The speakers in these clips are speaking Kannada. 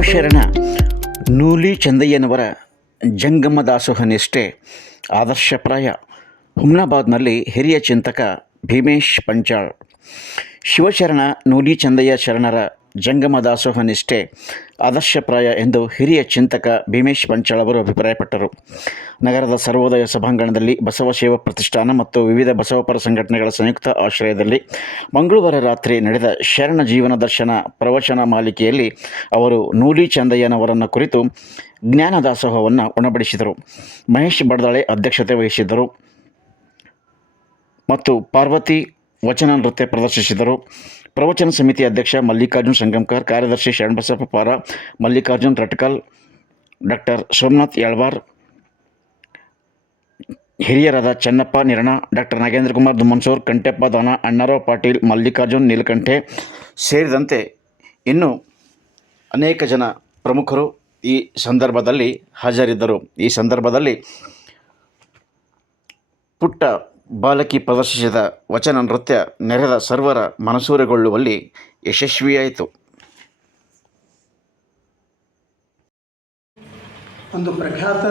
ಶಿವಶರಣ ನೂಲಿ ಚಂದಯ್ಯನವರ ಜಂಗಮ ದಾಸೋಹ ನಿಷ್ಠೆ ಆದರ್ಶಪ್ರಾಯ. ಹುಮ್ನಾಬಾದ್ನಲ್ಲಿ ಹಿರಿಯ ಚಿಂತಕ ಭೀಮೇಶ್ ಪಂಚಾಳ್. ಶಿವಶರಣ ನೂಲಿ ಚಂದಯ್ಯ ಶರಣರ ಜಂಗಮ ದಾಸೋಹ ನಿಷ್ಠೆ ಆದರ್ಶಪ್ರಾಯ ಎಂದು ಹಿರಿಯ ಚಿಂತಕ ಭೀಮೇಶ್ ಪಂಚಾಳ್ ಅವರು ಅಭಿಪ್ರಾಯಪಟ್ಟರು. ನಗರದ ಸರ್ವೋದಯ ಸಭಾಂಗಣದಲ್ಲಿ ಬಸವ ಸೇವಾ ಪ್ರತಿಷ್ಠಾನ ಮತ್ತು ವಿವಿಧ ಬಸವಪರ ಸಂಘಟನೆಗಳ ಸಂಯುಕ್ತ ಆಶ್ರಯದಲ್ಲಿ ಮಂಗಳವಾರ ರಾತ್ರಿ ನಡೆದ ಶರಣ ಜೀವನ ದರ್ಶನ ಪ್ರವಚನ ಮಾಲಿಕೆಯಲ್ಲಿ ಅವರು ನೂಲಿ ಚಂದಯ್ಯನವರನ್ನು ಕುರಿತು ಜ್ಞಾನ ದಾಸೋಹವನ್ನು ಉಣಬಡಿಸಿದರು. ಮಹೇಶ್ ಬಡದಾಳೆ ಅಧ್ಯಕ್ಷತೆ ವಹಿಸಿದ್ದರು ಮತ್ತು ಪಾರ್ವತಿ ವಚನ ನೃತ್ಯ ಪ್ರದರ್ಶಿಸಿದರು. ಪ್ರವಚನ ಸಮಿತಿ ಅಧ್ಯಕ್ಷ ಮಲ್ಲಿಕಾರ್ಜುನ್ ಸಂಗಮ್ಕರ್, ಕಾರ್ಯದರ್ಶಿ ಶರಣಬಸಪ್ಪ ಪಾರ, ಮಲ್ಲಿಕಾರ್ಜುನ್ ರಟ್ಕಲ್, ಡಾಕ್ಟರ್ ಸೋಮನಾಥ್ ಯಾಳ್ವಾರ್, ಹಿರಿಯರಾದ ಚೆನ್ನಪ್ಪ ನಿರಣ, ಡಾಕ್ಟರ್ ನಾಗೇಂದ್ರ ಕುಮಾರ್ ದುಮ್ಮನ್ಸೂರ್, ಕಂಟೆಪ್ಪ ದಾನ, ಅಣ್ಣಾರಾವ್ ಪಾಟೀಲ್, ಮಲ್ಲಿಕಾರ್ಜುನ್ ನೀಲಕಂಠೆ ಸೇರಿದಂತೆ ಇನ್ನೂ ಅನೇಕ ಜನ ಪ್ರಮುಖರು ಈ ಸಂದರ್ಭದಲ್ಲಿ ಹಾಜರಿದ್ದರು. ಈ ಸಂದರ್ಭದಲ್ಲಿ ಪುಟ್ಟ ಬಾಲಕಿ ಪ್ರದರ್ಶಿಸಿದ ವಚನ ನೃತ್ಯ ನೆರೆದ ಸರ್ವರ ಮನಸೂರೆಗೊಳ್ಳುವಲ್ಲಿ ಯಶಸ್ವಿಯಾಯಿತು. ಒಂದು ಪ್ರಖ್ಯಾತ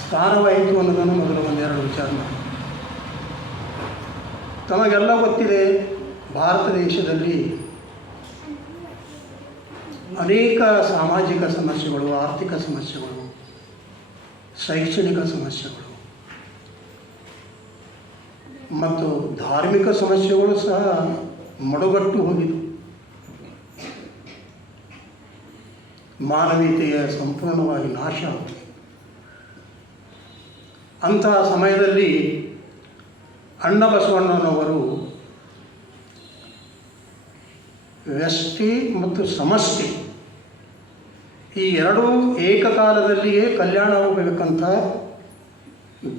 ಸ್ಥಾನವಾಯಿತು ಅನ್ನೋದನ್ನು ಮೊದಲು ಒಂದೆರಡು ವಿಚಾರ ಮಾಡಿ. ತಮಗೆಲ್ಲ ಗೊತ್ತಿದೆ, ಭಾರತ ದೇಶದಲ್ಲಿ ಅನೇಕ ಸಾಮಾಜಿಕ ಸಮಸ್ಯೆಗಳು, ಆರ್ಥಿಕ ಸಮಸ್ಯೆಗಳು, ಶೈಕ್ಷಣಿಕ ಸಮಸ್ಯೆಗಳು ಮತ್ತು ಧಾರ್ಮಿಕ ಸಮಸ್ಯೆಗಳು ಸಹ ಮಡುಗಟ್ಟು ಹೋಗಿವೆ. ಮಾನವೀಯತೆಯ ಸಂಪೂರ್ಣವಾಗಿ ನಾಶ ಆಗಿದೆ. ಅಂತಹ ಸಮಯದಲ್ಲಿ ಅಣ್ಣ ಬಸವಣ್ಣನವರು ವ್ಯಷ್ಟಿ ಮತ್ತು ಸಮಷ್ಟಿ ಈ ಎರಡೂ ಏಕಕಾಲದಲ್ಲಿಯೇ ಕಲ್ಯಾಣವಾಗಬೇಕಂತ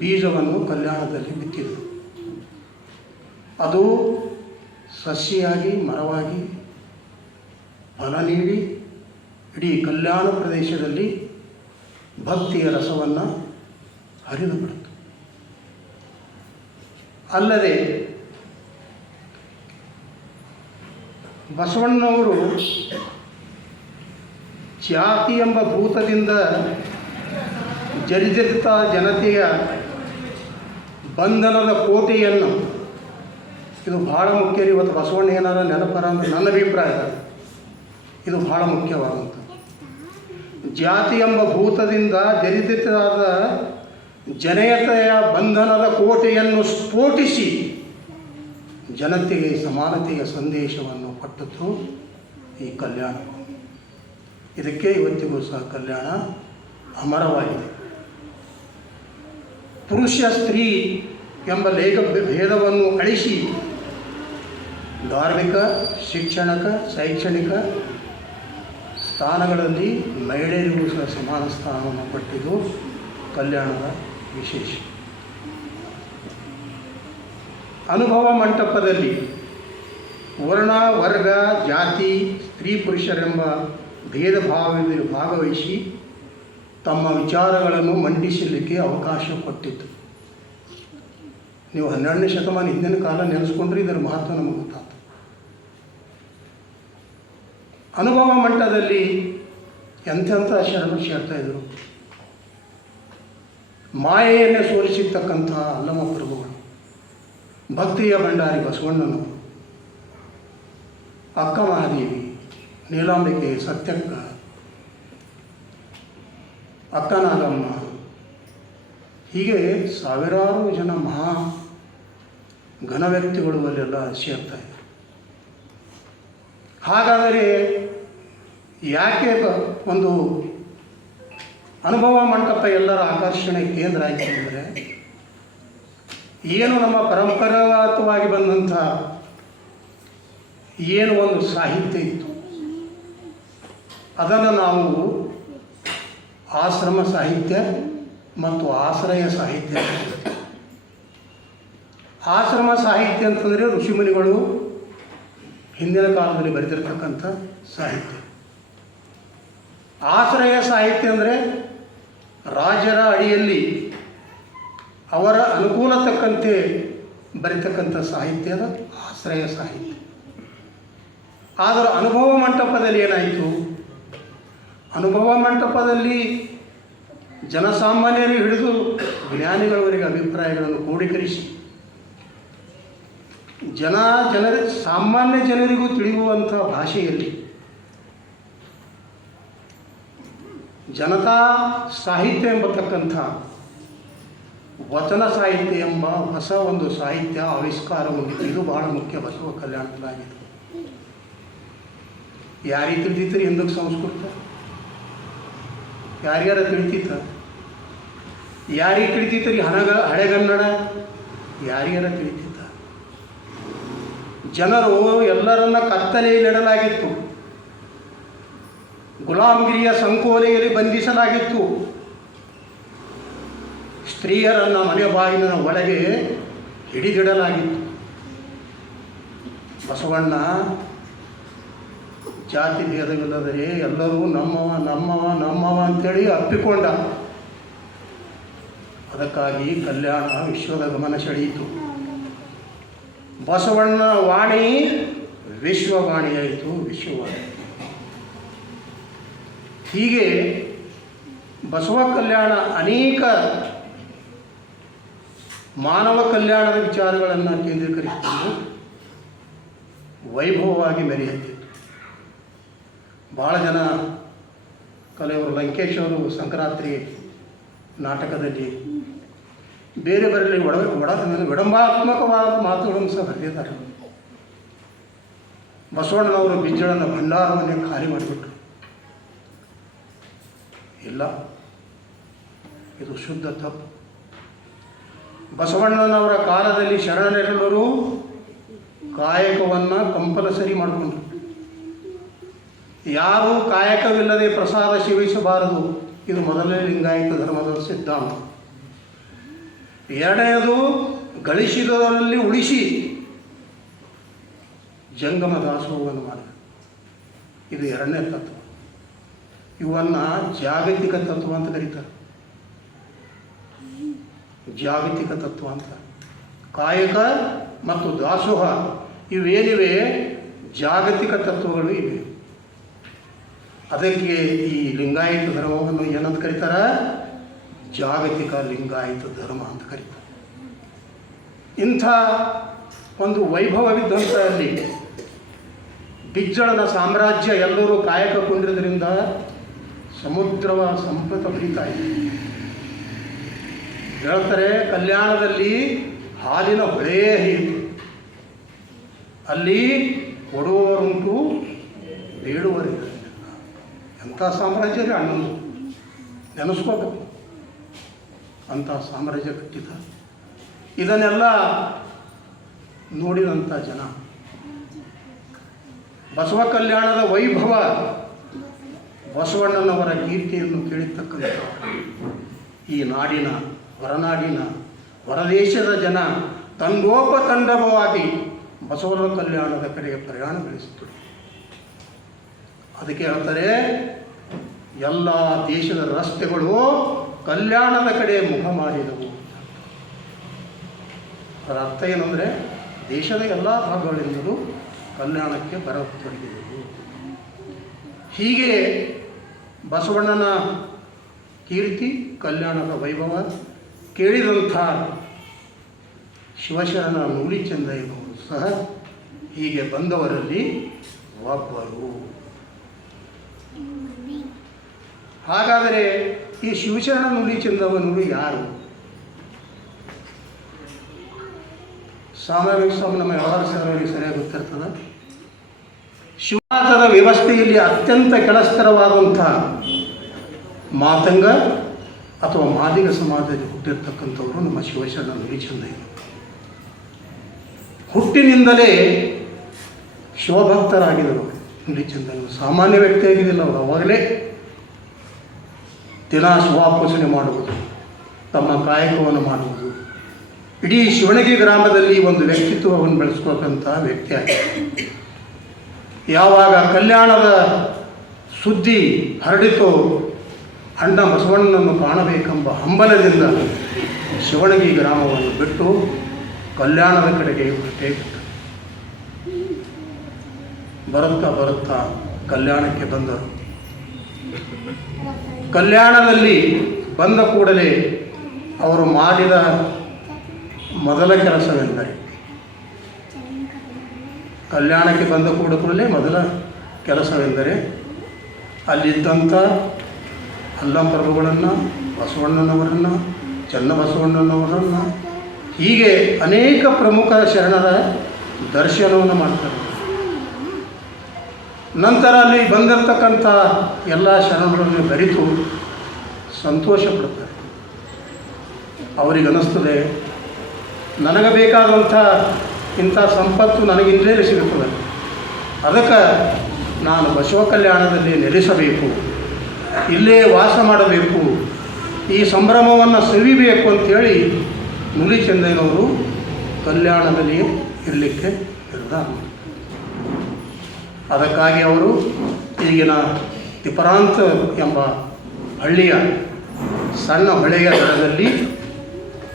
ಬೀಜವನ್ನು ಕಲ್ಯಾಣದಲ್ಲಿ ಬಿತ್ತಿದರು. ಅದು ಸಸಿಯಾಗಿ ಮರವಾಗಿ ಫಲ ನೀಡಿ ಇಡೀ ಕಲ್ಯಾಣ ಪ್ರದೇಶದಲ್ಲಿ ಭಕ್ತಿಯ ರಸವನ್ನು ಹರಿದು ಬಿಡ್ತು. ಅಲ್ಲದೆ ಬಸವಣ್ಣನವರು ಜಾತಿ ಎಂಬ ಭೂತದಿಂದ ಜರ್ಜರಿತ ಜನತೆಯ ಬಂಧನದ ಕೋಟೆಯನ್ನು, ಇದು ಭಾಳ ಮುಖ್ಯ. ಇವತ್ತು ಬಸವಣ್ಣ ಏನಾರ ನೆನಪರ ಅಂದರೆ ನನ್ನ ಅಭಿಪ್ರಾಯ ಇದು ಭಾಳ ಮುಖ್ಯವಾದಂಥದ್ದು. ಜಾತಿ ಎಂಬ ಭೂತದಿಂದ ಜರ್ಜರಿತರಾದ ಜನತೆಯ ಬಂಧನದ ಕೋಟೆಯನ್ನು ಸ್ಫೋಟಿಸಿ ಜನತೆಗೆ ಸಮಾನತೆಯ ಸಂದೇಶವನ್ನು ಕೊಟ್ಟದ್ದು ಈ ಕಲ್ಯಾಣ. ಇದಕ್ಕೆ ಇವತ್ತಿಗೂ ಸಹ ಕಲ್ಯಾಣ ಅಮರವಾಗಿದೆ. ಪುರುಷ ಸ್ತ್ರೀ ಎಂಬ ಭೇದವನ್ನು ಅಳಿಸಿ ಧಾರ್ಮಿಕ, ಶಿಕ್ಷಣಿಕ, ಶೈಕ್ಷಣಿಕ ಸ್ಥಾನಗಳಲ್ಲಿ ಮಹಿಳೆಯರಿಗೂ ಸಹ ಸಮಾನ ಸ್ಥಾನವನ್ನು ಕೊಟ್ಟಿದ್ದು ಕಲ್ಯಾಣದ ವಿಶೇಷ. ಅನುಭವ ಮಂಟಪದಲ್ಲಿ ವರ್ಣ, ವರ್ಗ, ಜಾತಿ, ಸ್ತ್ರೀ ಪುರುಷರೆಂಬ ಭೇದ ಭಾವದಲ್ಲಿ ಭಾಗವಹಿಸಿ ತಮ್ಮ ವಿಚಾರಗಳನ್ನು ಮಂಡಿಸಲಿಕ್ಕೆ ಅವಕಾಶ ಕೊಟ್ಟಿತ್ತು. ನೀವು 12ನೇ ಶತಮಾನ ಹಿಂದಿನ ಕಾಲ ನೆನೆಸ್ಕೊಂಡ್ರೆ ಇದರ ಮಹತ್ವ ನಮಗೆ ಗೊತ್ತಾಗ್ತದೆ. ಅನುಭವ ಮಂಟಪದಲ್ಲಿ ಎಂತೆಂಥ ಶರಣರು ಸೇರ್ತಾಯಿದ್ರು. ಮಾಯೆಯನ್ನೇ ಸೋಲಿಸಿರ್ತಕ್ಕಂಥ ಅಲ್ಲಮ ಪ್ರಭುಗಳು, ಭಕ್ತಿಯ ಭಂಡಾರಿ ಬಸವಣ್ಣನವರು, ಅಕ್ಕ ಮಹಾದೇವಿ, ನೀಲಾಂಬಿಕೆ, ಸತ್ಯಕ್ಕ, ಅಕ್ಕ ನಾಗಮ್ಮ, ಹೀಗೆ ಸಾವಿರಾರು ಜನ ಮಹಾ ಘನ ವ್ಯಕ್ತಿಗಳು ಅಲ್ಲೆಲ್ಲ ಸೇರ್ತಾಯಿದ್ದಾರೆ. ಹಾಗಾದರೆ ಯಾಕೆ ಒಂದು ಅನುಭವ ಮಂಟಪ ಎಲ್ಲರ ಆಕರ್ಷಣೆ ಕೇಂದ್ರ ಆಯಿತು ಅಂದರೆ, ಏನು ನಮ್ಮ ಪರಂಪರಾಗತವಾಗಿ ಬಂದಂಥ ಏನು ಒಂದು ಸಾಹಿತ್ಯ ಇತ್ತು, ಅದನ್ನು ನಾವು ಆಶ್ರಮ ಸಾಹಿತ್ಯ ಮತ್ತು ಆಶ್ರಯ ಸಾಹಿತ್ಯ. ಆಶ್ರಮ ಸಾಹಿತ್ಯ ಅಂತಂದರೆ ಋಷಿಮುನಿಗಳು ಹಿಂದಿನ ಕಾಲದಲ್ಲಿ ಬರೆದಿರ್ತಕ್ಕಂಥ ಸಾಹಿತ್ಯ. ಆಶ್ರಯ ಸಾಹಿತ್ಯ ಅಂದರೆ ರಾಜರ ಅಡಿಯಲ್ಲಿ ಅವರ ಅನುಕೂಲ ತಕ್ಕಂತೆ ಬರೀತಕ್ಕಂಥ ಸಾಹಿತ್ಯದ ಆಶ್ರಯ ಸಾಹಿತ್ಯ. ಆದರೆ ಅನುಭವ ಮಂಟಪದಲ್ಲಿ ಏನಾಯಿತು, ಅನುಭವ ಮಂಟಪದಲ್ಲಿ ಜನಸಾಮಾನ್ಯರಿಗೆ ಹಿಡಿದು ಜ್ಞಾನಿಗಳವರೆಗೆ ಅಭಿಪ್ರಾಯಗಳನ್ನು ಕ್ರೋಢೀಕರಿಸಿ ಸಾಮಾನ್ಯ ಜನರಿಗೂ ತಿಳಿಯುವಂಥ ಭಾಷೆಯಲ್ಲಿ ಜನತಾ ಸಾಹಿತ್ಯ ಎಂಬತಕ್ಕಂಥ ವಚನ ಸಾಹಿತ್ಯ ಎಂಬ ಹೊಸ ಒಂದು ಸಾಹಿತ್ಯ ಆವಿಷ್ಕಾರವನ್ನು ಇದು ಬಹಳ ಮುಖ್ಯ ಬಸವ ಕಲ್ಯಾಣದಲ್ಲಾಗಿದೆ. ಯಾರಿಗೆ ತಿಳಿದಿತ್ತು ಹಿಂದಕ್ಕೆ ಸಂಸ್ಕೃತ? ಯಾರ್ಯಾರ ತಿಳಿತಿತ್ತ? ಯಾರಿಗೆ ತಿಳಿತಿತ್ತು ರೀ ಹಳೆಗನ್ನಡ? ಯಾರ್ಯಾರ ತಿಳಿತಿತ್ತ? ಜನರು ಎಲ್ಲರನ್ನ ಕತ್ತಲೆಯಲ್ಲಿಡಲಾಗಿತ್ತು, ಗುಲಾಮಗಿರಿಯ ಸಂಕೋಲೆಯಲ್ಲಿ ಬಂಧಿಸಲಾಗಿತ್ತು, ಸ್ತ್ರೀಯರನ್ನು ಮನೆ ಬಾಗಿಲಿನ ಒಳಗೆ ಹಿಡಿದಿಡಲಾಗಿತ್ತು. ಬಸವಣ್ಣ ಜಾತಿ ಭೇದವಿಲ್ಲದರೆ ಎಲ್ಲರೂ ನಮ್ಮವ ನಮ್ಮವ ನಮ್ಮವ ಅಂತೇಳಿ ಅಪ್ಪಿಕೊಂಡ. ಅದಕ್ಕಾಗಿ ಕಲ್ಯಾಣ ವಿಶ್ವದ ಗಮನ ಸೆಳೆಯಿತು. ಬಸವಣ್ಣ ವಾಣಿ ವಿಶ್ವವಾಣಿಯಾಯಿತು, ವಿಶ್ವವಾಣಿ. ಹೀಗೆ ಬಸವ ಕಲ್ಯಾಣ ಅನೇಕ ಮಾನವ ಕಲ್ಯಾಣದ ವಿಚಾರಗಳನ್ನು ಕೇಂದ್ರೀಕರಿಸಿಕೊಂಡು ವೈಭವವಾಗಿ ಮೆರೆಯುತ್ತಿತ್ತು. ಭಾಳ ಜನ ಕಲೆಯವರು, ಲಂಕೇಶ್ ಅವರು ಸಂಕ್ರಾಂತಿ ನಾಟಕದಲ್ಲಿ ಬೇರೆ ಬೇರೆ ವಿಡಂಬಾತ್ಮಕವಾದ ಮಾತುಗಳನ್ನು ಸಹ ಬರೆದಿದ್ದಾರೆ. ಬಸವಣ್ಣನವರು ಬಿಜ್ಜಳನ ಭಂಡಾರವನ್ನೇ ಖಾಲಿ ಮಾಡಿಬಿಟ್ರು. ಇಲ್ಲ, ಇದು ಶುದ್ಧ ತಪ್ಪು. ಬಸವಣ್ಣನವರ ಕಾಲದಲ್ಲಿ ಶರಣರೆಲ್ಲರೂ ಕಾಯಕವನ್ನು ಕಂಪಲ್ಸರಿ ಮಾಡಿಕೊಂಡ್ರು. ಯಾರೂ ಕಾಯಕವಿಲ್ಲದೆ ಪ್ರಸಾದ ಸೇವಿಸಬಾರದು. ಇದು ಮೊದಲನೇ ಲಿಂಗಾಯತ ಧರ್ಮದ ಸಿದ್ಧಾಂತ. ಎರಡನೆಯದು, ಗಳಿಸಿದವರಲ್ಲಿ ಉಳಿಸಿ ಜಂಗಮ ದಾಸೋಹವನ್ನು ಮಾಡಿ. ಇದು ಎರಡನೇ ತತ್ವ. ಇವನ್ನು ಜಾಗತಿಕ ತತ್ವ ಅಂತ ಕರೀತಾರೆ. ಜಾಗತಿಕ ತತ್ವ ಅಂತ. ಕಾಯಕ ಮತ್ತು ದಾಸೋಹ ಇವೇನಿವೆ ಜಾಗತಿಕ ತತ್ವಗಳು ಇವೆ. ಅದಕ್ಕೆ ಈ ಲಿಂಗಾಯತ ಧರ್ಮವನ್ನು ಏನಂತ ಕರೀತಾರೆ? ಜಾಗತಿಕ ಲಿಂಗಾಯತ ಧರ್ಮ ಅಂತ ಕರೀತಾರೆ. ಇಂಥ ಒಂದು ವೈಭವವಿದ್ದಂಥಲ್ಲಿ ಬಿಜ್ಜಳನ ಸಾಮ್ರಾಜ್ಯ ಎಲ್ಲರೂ ಕಾಯಕ ಕೊಂಡಿರೋದ್ರಿಂದ ಸಮುದ್ರವ ಸಂಪತ್ತ ಬರೀತಾ ಇದೆ. ಹೇಳ್ತಾರೆ, ಕಲ್ಯಾಣದಲ್ಲಿ ಹಾಲಿನ ಹೊಳೆ ಹರಿಯಿತು. ಅಲ್ಲಿ ಕೊಡುವವರುಂಟು, ಬೇಡುವರಿಲ್ಲ. ಎಂಥ ಸಾಮ್ರಾಜ್ಯ ರೀ ಅಣ್ಣಂದು, ನೆನೆಸ್ಕೋಬೇಕು. ಅಂಥ ಸಾಮ್ರಾಜ್ಯ ಕಟ್ಟಿದ. ಇದನ್ನೆಲ್ಲ ನೋಡಿದಂಥ ಜನ ಬಸವ ಕಲ್ಯಾಣದ ವೈಭವ, ಬಸವಣ್ಣನವರ ಕೀರ್ತಿಯನ್ನು ಕೇಳಿರ್ತಕ್ಕಂಥ ಈ ನಾಡಿನ, ಹೊರನಾಡಿನ, ಹೊರದೇಶದ ಜನ ತಂಡೋಪತಂಡವಾಗಿ ಬಸವನ ಕಲ್ಯಾಣದ ಕಡೆಗೆ ಪ್ರಯಾಣ ಬೆಳೆಸಿತು. ಅದಕ್ಕೆ ಹೇಳ್ತಾರೆ, ಎಲ್ಲ ದೇಶದ ರಸ್ತೆಗಳು ಕಲ್ಯಾಣದ ಕಡೆ ಮುಖ ಮಾಡಿದವು. ಅದರ ಅರ್ಥ ಏನಂದರೆ, ದೇಶದ ಎಲ್ಲ ಭಾಗಗಳಿಂದಲೂ ಕಲ್ಯಾಣಕ್ಕೆ ಬರತೊಡಗಿದವು. ಹೀಗೆ ಬಸವಣ್ಣನ ಕೀರ್ತಿ, ಕಲ್ಯಾಣದ ವೈಭವ ಕೇಳಿದಂಥ ಶಿವಶರಣ ನೂಲಿಚಂದಯ್ಯನವರು ಸಹ ಹೀಗೆ ಬಂದವರಲ್ಲಿ ಒಬ್ಬರು. ಹಾಗಾದರೆ ಈ ಶಿವಶರಣ ನೂಲಿಚಂದಯ್ಯನವರು ಯಾರು? ಸಾಮಾನ್ಯ ನಮ್ಮ ವ್ಯವಹಾರ ಸರವರಿಗೆ ಸರಿಯಾಗಿ ಗೊತ್ತಿರ್ತದೆ. ಶಿವನಾಥದ ವ್ಯವಸ್ಥೆಯಲ್ಲಿ ಅತ್ಯಂತ ಕೆಳಸ್ತರವಾದಂಥ ಮಾತಂಗ ಅಥವಾ ಮಾದಿಗ ಸಮಾಜದಲ್ಲಿ ಹುಟ್ಟಿರ್ತಕ್ಕಂಥವರು ನಮ್ಮ ಶಿವಶರಣ ನೂಲಿಚಂದಯ್ಯನವರು. ಹುಟ್ಟಿನಿಂದಲೇ ಶಿವಭಕ್ತರಾಗಿದ್ದರು ನೂಲಿಚಂದಯ್ಯನವರು. ಸಾಮಾನ್ಯ ವ್ಯಕ್ತಿಯಾಗಿದ್ದಿಲ್ಲ ಅವರು. ಅವಾಗಲೇ ದಿನ ಶಿವಾಪೋಷಣೆ ಮಾಡುವುದು, ತಮ್ಮ ಕಾಯಕವನ್ನು ಮಾಡುವುದು, ಇಡೀ ಶಿವಣಗಿ ಗ್ರಾಮದಲ್ಲಿ ಒಂದು ವ್ಯಕ್ತಿತ್ವವನ್ನು ಬೆಳೆಸ್ಕೊಳ್ತಂಥ ವ್ಯಕ್ತಿಯಾಗಿದೆ. ಯಾವಾಗ ಕಲ್ಯಾಣದ ಸುದ್ದಿ ಹರಡಿತೋ, ಅಣ್ಣ ಬಸವಣ್ಣನನ್ನು ಕಾಣಬೇಕೆಂಬ ಹಂಬಲದಿಂದ ಶಿವಣಗಿ ಗ್ರಾಮವನ್ನು ಬಿಟ್ಟು ಕಲ್ಯಾಣದ ಕಡೆಗೆ ಹೊರಟೇ ಬಿಟ್ಟರು. ಬರುತ್ತಾ ಬರುತ್ತಾ ಕಲ್ಯಾಣಕ್ಕೆ ಬಂದರು. ಕಲ್ಯಾಣದಲ್ಲಿ ಬಂದ ಕೂಡಲೇ ಅವರು ಮಾಡಿದ ಮೊದಲ ಕೆಲಸವೆಂದರೆ, ಕಲ್ಯಾಣಕ್ಕೆ ಬಂದ ಕೂಡಲೇ ಮೊದಲ ಕೆಲಸವೆಂದರೆ ಅಲ್ಲಿದ್ದಂಥ ಅಲ್ಲಂಪ್ರಭುಗಳನ್ನು, ಬಸವಣ್ಣನವರನ್ನು, ಚನ್ನಬಸವಣ್ಣನವರನ್ನು, ಹೀಗೆ ಅನೇಕ ಪ್ರಮುಖ ಶರಣರ ದರ್ಶನವನ್ನು ಮಾಡ್ತಾರೆ. ನಂತರ ಅಲ್ಲಿ ಬಂದಿರತಕ್ಕಂಥ ಎಲ್ಲ ಶರಣರನ್ನು ಬೆರೆತು ಸಂತೋಷ ಪಡ್ತಾರೆ. ಅವರಿಗನ್ನಿಸ್ತದೆ, ನನಗೆ ಬೇಕಾದಂಥ ಇಂಥ ಸಂಪತ್ತು ನನಗಿಂದಲೇ ಸಿಗುತ್ತದೆ, ಅದಕ್ಕೆ ನಾನು ಬಸವ ಕಲ್ಯಾಣದಲ್ಲಿ ನೆಲೆಸಬೇಕು, ಇಲ್ಲೇ ವಾಸ ಮಾಡಬೇಕು, ಈ ಸಂಭ್ರಮವನ್ನು ಸವಿಬೇಕು ಅಂಥೇಳಿ ನುಲಿ ಚೆಂದಯ್ಯನವರು ಕಲ್ಯಾಣದಲ್ಲಿ ಇರಲಿಕ್ಕೆ ನಿರ್ಧಾರ ಮಾಡಿದರು. ಅದಕ್ಕಾಗಿ ಅವರು ಈಗಿನ ತಿಪರಾಂತ ಎಂಬ ಹಳ್ಳಿಯ ಸಣ್ಣ ಹೊಳೆಯ ದಡದಲ್ಲಿ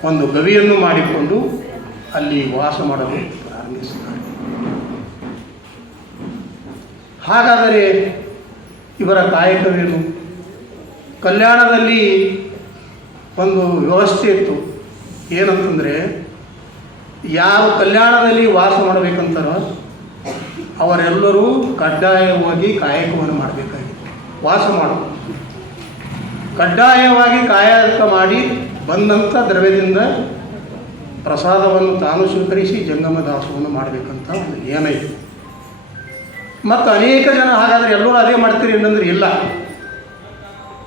ಒಂದು ಗವಿಯನ್ನು ಮಾಡಿಕೊಂಡು ಅಲ್ಲಿ ವಾಸ ಮಾಡಲು ಪ್ರಾರಂಭಿಸುತ್ತಾರೆ. ಹಾಗಾದರೆ ಇವರ ಕಾಯಕವೇನು? ಕಲ್ಯಾಣದಲ್ಲಿ ಒಂದು ವ್ಯವಸ್ಥೆ ಇತ್ತು. ಏನಂತಂದರೆ, ಯಾರು ಕಲ್ಯಾಣದಲ್ಲಿ ವಾಸ ಮಾಡಬೇಕಂತಾರೋ ಅವರೆಲ್ಲರೂ ಕಡ್ಡಾಯವಾಗಿ ಕಾಯಕವನ್ನು ಮಾಡಬೇಕಾಗಿತ್ತು. ವಾಸ ಮಾಡೋದು ಕಡ್ಡಾಯವಾಗಿ ಕಾಯಕ ಮಾಡಿ ಬಂದಂಥ ದ್ರವ್ಯದಿಂದ ಪ್ರಸಾದವನ್ನು ತಾನು ಸ್ವೀಕರಿಸಿ ಜಂಗಮ ದಾಸವನ್ನು ಮಾಡಬೇಕಂತ ಒಂದು ನಿಯಮ ಇದೆ. ಮತ್ತು ಅನೇಕ ಜನ ಹಾಗಾದರೆ ಎಲ್ಲರೂ ಅದೇ ಮಾಡ್ತೀರಿ ಏನಂದ್ರೆ ಇಲ್ಲ,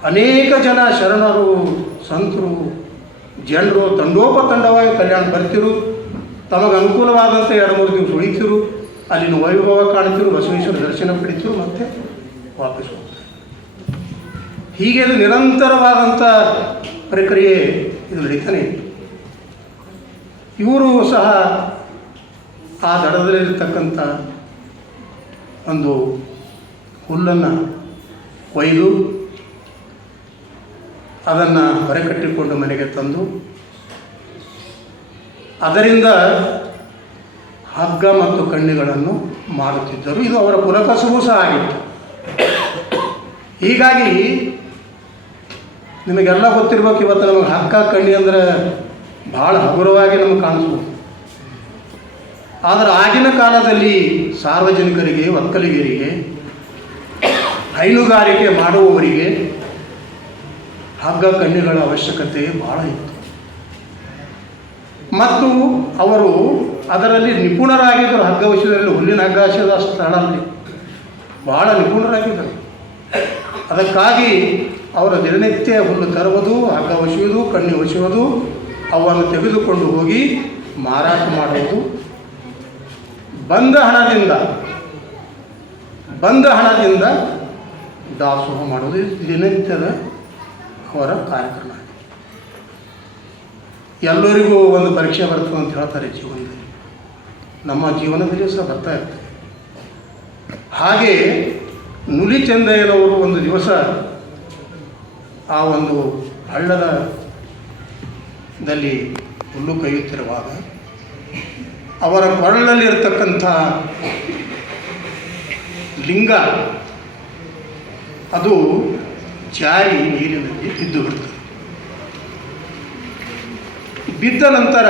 ಅನೇಕ ಜನ ಶರಣರು, ಸಂತರು, ಜನರು ತಂಡೋಪತಂಡವಾಗಿ ಕಲ್ಯಾಣ ಬರ್ತಿರು, ತಮಗೆ ಅನುಕೂಲವಾದಂಥ 2-3 ದಿವಸ ಉಳಿತಿರು, ಅಲ್ಲಿನ ವೈಭವ ಕಾಣ್ತಿರು, ಬಸವೇಶ್ವರ ದರ್ಶನ ಪಡಿತಿರು, ಮತ್ತು ವಾಪಸ್ ಹೋಗ್ತಾರೆ. ಹೀಗೆ ಇದು ನಿರಂತರವಾದಂಥ ಪ್ರಕ್ರಿಯೆ ಇದು ನಡೀತಾನೆ ಇತ್ತು. ಇವರು ಸಹ ಆ ದಡದಲ್ಲಿರ್ತಕ್ಕಂಥ ಒಂದು ಹುಲ್ಲನ್ನು ಕೊಯ್ದು ಅದನ್ನು ಹೊರಕಟ್ಟಿಕೊಂಡು ಮನೆಗೆ ತಂದು ಅದರಿಂದ ಹಗ್ಗ ಮತ್ತು ಕಣ್ಣಿಗಳನ್ನು ಮಾಡುತ್ತಿದ್ದರು. ಇದು ಅವರ ಕುಲಕಸುಬು ಸಹ ಆಗಿತ್ತು. ಹೀಗಾಗಿ ನಿಮಗೆಲ್ಲ ಗೊತ್ತಿರ್ಬೇಕು, ಇವತ್ತು ನಮಗೆ ಹಗ್ಗ ಕಣ್ಣಿ ಅಂದರೆ ಭಾಳ ಹಗುರವಾಗಿ ನಮಗೆ ಕಾಣಿಸ್ಬೋದು. ಆದರೆ ಆಗಿನ ಕಾಲದಲ್ಲಿ ಸಾರ್ವಜನಿಕರಿಗೆ, ಒಕ್ಕಲಿಗರಿಗೆ, ಹೈನುಗಾರಿಕೆ ಮಾಡುವವರಿಗೆ ಹಗ್ಗ ಕಣ್ಣಿಗಳ ಅವಶ್ಯಕತೆ ಭಾಳ ಇತ್ತು. ಮತ್ತು ಅವರು ಅದರಲ್ಲಿ ನಿಪುಣರಾಗಿದ್ದರು. ಹಗ್ಗ ವಿಷಯದಲ್ಲಿ, ಹುಲ್ಲಿನ ಹಗ್ಗ ಹಚ್ಚದ ಸ್ಥಳದಲ್ಲಿ ಭಾಳ ನಿಪುಣರಾಗಿದ್ದರು. ಅದಕ್ಕಾಗಿ ಅವರ ದಿನನಿತ್ಯ ಹುಲ್ಲು ತರುವುದು, ಹಗ್ಗ ಒಸೆಯುವುದು, ಕಣ್ಣಿ ಒಸೆಯುವುದು, ಅವನ್ನು ತೆಗೆದುಕೊಂಡು ಹೋಗಿ ಮಾರಾಟ ಮಾಡುವುದು, ಬಂದ ಹಣದಿಂದ ದಾಸೋಹ ಮಾಡುವುದು, ದಿನನಿತ್ಯದ ಅವರ ಕಾರ್ಯಕ್ರಮ. ಎಲ್ಲರಿಗೂ ಒಂದು ಪರೀಕ್ಷೆ ಬರ್ತದೆ ಅಂತ ಹೇಳ್ತಾರೆ ಜೀವನದಲ್ಲಿ. ನಮ್ಮ ಜೀವನದಲ್ಲಿ ಸಹ ಬರ್ತಾ ಇರ್ತದೆ. ಹಾಗೆ ನುಲಿ ಚೆಂದಯ್ಯನವರು ಒಂದು ದಿವಸ ಆ ಒಂದು ಹಳ್ಳದಲ್ಲಿ ಹುಲ್ಲು ಕೈಯುತ್ತಿರುವಾಗ ಅವರ ಕೊರಳಲ್ಲಿರ್ತಕ್ಕಂಥ ಲಿಂಗ ಅದು ಜಾರಿ ನೀರಿನಲ್ಲಿ ಬಿದ್ದು ಬಿಡ್ತದೆ. ಬಿದ್ದ ನಂತರ